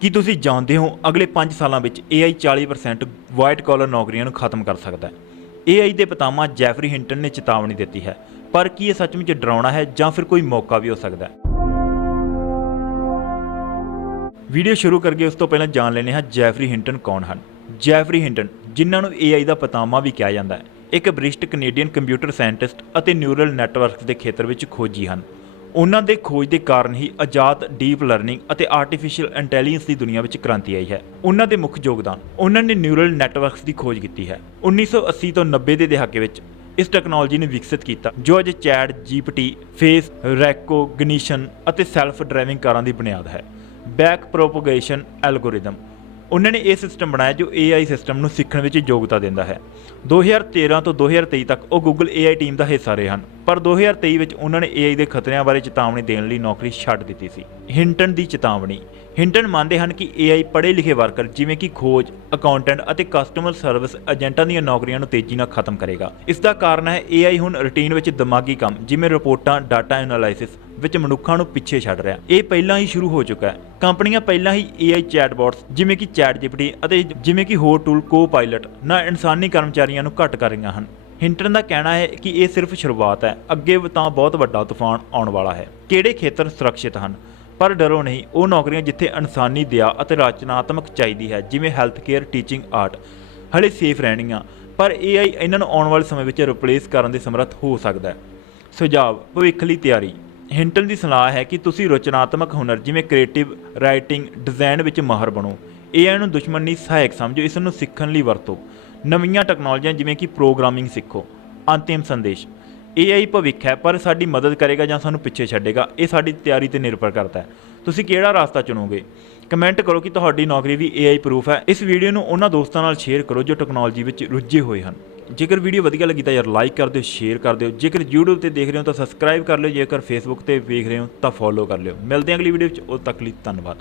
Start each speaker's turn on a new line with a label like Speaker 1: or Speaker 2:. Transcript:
Speaker 1: ਕੀ ਤੁਸੀਂ ਜਾਣਦੇ ਹੋ ਅਗਲੇ 5 ਸਾਲਾਂ ਵਿੱਚ AI 40% ਵਾਈਟ ਕਾਲਰ ਨੌਕਰੀਆਂ ਨੂੰ ਖਤਮ ਕਰ ਸਕਦਾ ਹੈ? AI ਦੇ ਪਤਾਮਾ ਜੈਫਰੀ ਹਿੰਟਨ ਨੇ ਚੇਤਾਵਨੀ ਦਿੱਤੀ ਹੈ, ਪਰ ਕੀ ਇਹ ਸੱਚਮੁੱਚ ਡਰਾਉਣਾ ਹੈ ਜਾਂ ਫਿਰ ਕੋਈ ਮੌਕਾ ਵੀ ਹੋ ਸਕਦਾ ਹੈ? ਵੀਡੀਓ ਸ਼ੁਰੂ ਕਰਕੇ ਉਸ ਤੋਂ ਪਹਿਲਾਂ ਜਾਣ ਲੈਣੇ ਹਾਂ ਜੈਫਰੀ ਹਿੰਟਨ ਕੌਣ ਹਨ। ਜੈਫਰੀ ਹਿੰਟਨ ਜਿਨ੍ਹਾਂ ਨੂੰ AI ਦਾ ਪਤਾਮਾ ਵੀ ਕਿਹਾ ਜਾਂਦਾ ਹੈ, ਇੱਕ ਬ੍ਰਿਸ਼ਟ ਕੈਨੇਡੀਅਨ ਕੰਪਿਊਟਰ ਸਾਇੰਟਿਸਟ ਅਤੇ ਨਿਊਰਲ ਨੈਟਵਰਕਸ ਦੇ ਖੇਤਰ ਵਿੱਚ ਖੋਜੀ ਹਨ। ਉਹਨਾਂ ਦੇ ਖੋਜ ਦੇ ਕਾਰਨ ਹੀ ਆਜ਼ਾਦ ਡੀਪ ਲਰਨਿੰਗ ਅਤੇ ਆਰਟੀਫੀਸ਼ੀਅਲ ਇੰਟੈਲੀਜੈਂਸ ਦੀ ਦੁਨੀਆ ਵਿੱਚ ਕ੍ਰਾਂਤੀ ਆਈ ਹੈ। ਉਹਨਾਂ ਦੇ ਮੁੱਖ ਯੋਗਦਾਨ, ਉਹਨਾਂ ਨੇ ਨਿਊਰਲ ਨੈਟਵਰਕਸ ਦੀ ਖੋਜ ਕੀਤੀ ਹੈ। 1980 ਤੋਂ 90 ਦੇ ਦਹਾਕੇ ਵਿੱਚ ਇਸ ਟੈਕਨੋਲੋਜੀ ਨੂੰ ਵਿਕਸਿਤ ਕੀਤਾ, ਜੋ ਅੱਜ ਚੈਟ, ਜੀਪੀਟੀ, ਫੇਸ ਰੈਕੋਗਨੀਸ਼ਨ ਅਤੇ ਸੈਲਫ ਡਰਾਈਵਿੰਗ ਕਾਰਾਂ ਦੀ ਬੁਨਿਆਦ ਹੈ। ਬੈਕ ਪ੍ਰੋਪਗੇਸ਼ਨ ਐਲਗੋਰਿਦਮ, ਉਹਨਾਂ ਨੇ ਇਹ ਸਿਸਟਮ ਬਣਾਇਆ ਜੋ AI ਸਿਸਟਮ ਨੂੰ ਸਿੱਖਣ ਵਿੱਚ ਯੋਗਤਾ ਦਿੰਦਾ ਹੈ। 2013 ਤੋਂ 2023 ਤੱਕ ਉਹ Google AI ਟੀਮ ਦਾ ਹਿੱਸਾ ਰਹੇ ਹਨ। ਪਰ 2023 ਵਿੱਚ ਉਹਨਾਂ ਨੇ AI ਦੇ ਖਤਰਿਆਂ ਬਾਰੇ ਚੇਤਾਵਨੀ ਦੇਣ ਲਈ ਨੌਕਰੀ ਛੱਡ ਦਿੱਤੀ ਸੀ। ਹਿੰਟਨ ਦੀ ਚੇਤਾਵਨੀ। ਹਿੰਟਨ ਮੰਨਦੇ ਹਨ ਕਿ AI ਪੜ੍ਹੇ ਲਿਖੇ ਵਰਕਰ ਜਿਵੇਂ ਕਿ ਖੋਜ ਅਕਾਊਂਟੈਂਟ ਅਤੇ ਕਸਟਮਰ ਸਰਵਿਸ ਏਜੰਟਾਂ ਦੀਆਂ ਨੌਕਰੀਆਂ ਨੂੰ ਤੇਜ਼ੀ ਨਾਲ ਖਤਮ ਕਰੇਗਾ। ਇਸ ਦਾ ਕਾਰਨ ਹੈ AI ਹੁਣ ਰੁਟੀਨ ਵਿੱਚ ਦਿਮਾਗੀ ਕੰਮ, ਜਿਵੇਂ ਰਿਪੋਰਟਾਂ, ਡਾਟਾ ਐਨਾਲਾਈਸਿਸ ਵਿੱਚ ਮਨੁੱਖਾਂ ਨੂੰ ਪਿੱਛੇ ਛੱਡ ਰਿਹਾ। ਇਹ ਪਹਿਲਾਂ ਹੀ ਸ਼ੁਰੂ ਹੋ ਚੁੱਕਾ ਹੈ। ਕੰਪਨੀਆਂ ਪਹਿਲਾਂ ਹੀ AI ਚੈਟਬੋਟਸ ਜਿਵੇਂ ਕਿ ChatGPT ਅਤੇ ਜਿਵੇਂ ਕਿ ਹੋਰ ਟੂਲ ਕੋ-ਪਾਇਲਟ ਨਾਲ ਇਨਸਾਨੀ ਕਰਮਚਾਰੀਆਂ ਨੂੰ ਘੱਟ ਕਰ ਰਹੀਆਂ ਹਨ। ਹਿੰਟਨ ਦਾ ਕਹਿਣਾ ਹੈ ਕਿ ਇਹ ਸਿਰਫ ਸ਼ੁਰੂਆਤ ਹੈ। ਅੱਗੇ ਤਾਂ ਬਹੁਤ ਵੱਡਾ ਤੂਫਾਨ ਆਉਣ ਵਾਲਾ ਹੈ। ਕਿਹੜੇ ਖੇਤਰ ਸੁਰੱਖਿਅਤ ਹਨ? ਪਰ ਡਰੋ ਨਹੀਂ, ਉਹ ਨੌਕਰੀਆਂ ਜਿੱਥੇ ਇਨਸਾਨੀ ਦਇਆ ਅਤੇ ਰਚਨਾਤਮਕ ਚਾਹੀਦੀ ਹੈ, ਜਿਵੇਂ ਹੈਲਥ ਕੇਅਰ ਟੀਚਿੰਗ ਆਰਟ ਹਲੇ ਸੇਫ ਰਹਿਣੀਆਂ। ਪਰ AI ਇਹਨਾਂ ਨੂੰ ਆਉਣ ਵਾਲੇ ਸਮੇਂ ਵਿੱਚ ਰਿਪਲੇਸ ਕਰਨ ਦੇ ਸਮਰੱਥ ਹੋ ਸਕਦਾ ਹੈ। ਸੁਝਾਅ ਭਵਿੱਖ ਲਈ ਤਿਆਰੀ। ਹਿੰਟਨ ਦੀ ਸਲਾਹ ਹੈ ਕਿ ਤੁਸੀਂ ਰਚਨਾਤਮਕ ਹੁਨਰ, ਜਿਵੇਂ ਕ੍ਰੀਏਟਿਵ ਰਾਈਟਿੰਗ ਡਿਜ਼ਾਈਨ ਵਿੱਚ ਮਾਹਰ ਬਣੋ। AI ਨੂੰ ਦੁਸ਼ਮਣ ਨਹੀਂ ਸਹਾਇਕ ਸਮਝੋ ਇਸ ਨੂੰ ਸਿੱਖਣ ਲਈ ਵਰਤੋ। ਨਵੀਆਂ ਟੈਕਨੋਲੋਜੀਆਂ ਜਿਵੇਂ ਕਿ ਪ੍ਰੋਗਰਾਮਿੰਗ ਸਿੱਖੋ, ਅੰਤਿਮ ਸੰਦੇਸ਼। AI ਭਵਿੱਖ ਹੈ, ਪਰ ਸਾਡੀ ਮਦਦ ਕਰੇਗਾ ਜਾਂ ਸਾਨੂੰ ਪਿੱਛੇ ਛੱਡੇਗਾ, ਇਹ ਸਾਡੀ ਤਿਆਰੀ ਤੇ ਨਿਰਭਰ ਕਰਦਾ ਹੈ। ਤੁਸੀਂ ਕਿਹੜਾ ਰਾਸਤਾ ਚੁਣੋਗੇ? ਕਮੈਂਟ ਕਰੋ ਕਿ ਤੁਹਾਡੀ ਨੌਕਰੀ ਵੀ AI ਪ੍ਰੂਫ ਹੈ। ਇਸ ਵੀਡੀਓ ਨੂੰ ਉਹਨਾਂ ਦੋਸਤਾਂ ਨਾਲ ਸ਼ੇਅਰ ਕਰੋ ਜੋ ਟੈਕਨੋਲੋਜੀ ਵਿੱਚ ਰੁੱਝੇ ਹੋਏ ਹਨ। ਜੇਕਰ ਵੀਡੀਓ ਵਧੀਆ ਲੱਗੀ ਤਾਂ ਯਾਰ ਲਾਈਕ ਕਰ ਦਿਓ ਸ਼ੇਅਰ ਕਰ ਦਿਓ। ਜੇਕਰ YouTube ਤੇ ਦੇਖ ਰਹੇ ਹੋ ਤਾਂ ਸਬਸਕ੍ਰਾਈਬ ਕਰ ਲਿਓ। ਜੇਕਰ Facebook ਤੇ ਵੇਖ ਰਹੇ ਹੋ ਤਾਂ ਫੋਲੋ ਕਰ ਲਿਓ। ਮਿਲਦੇ ਹਾਂ ਅਗਲੀ ਵੀਡੀਓ ਵਿੱਚ। ਉਦੋਂ ਤੱਕ ਲਈ ਧੰਨਵਾਦ।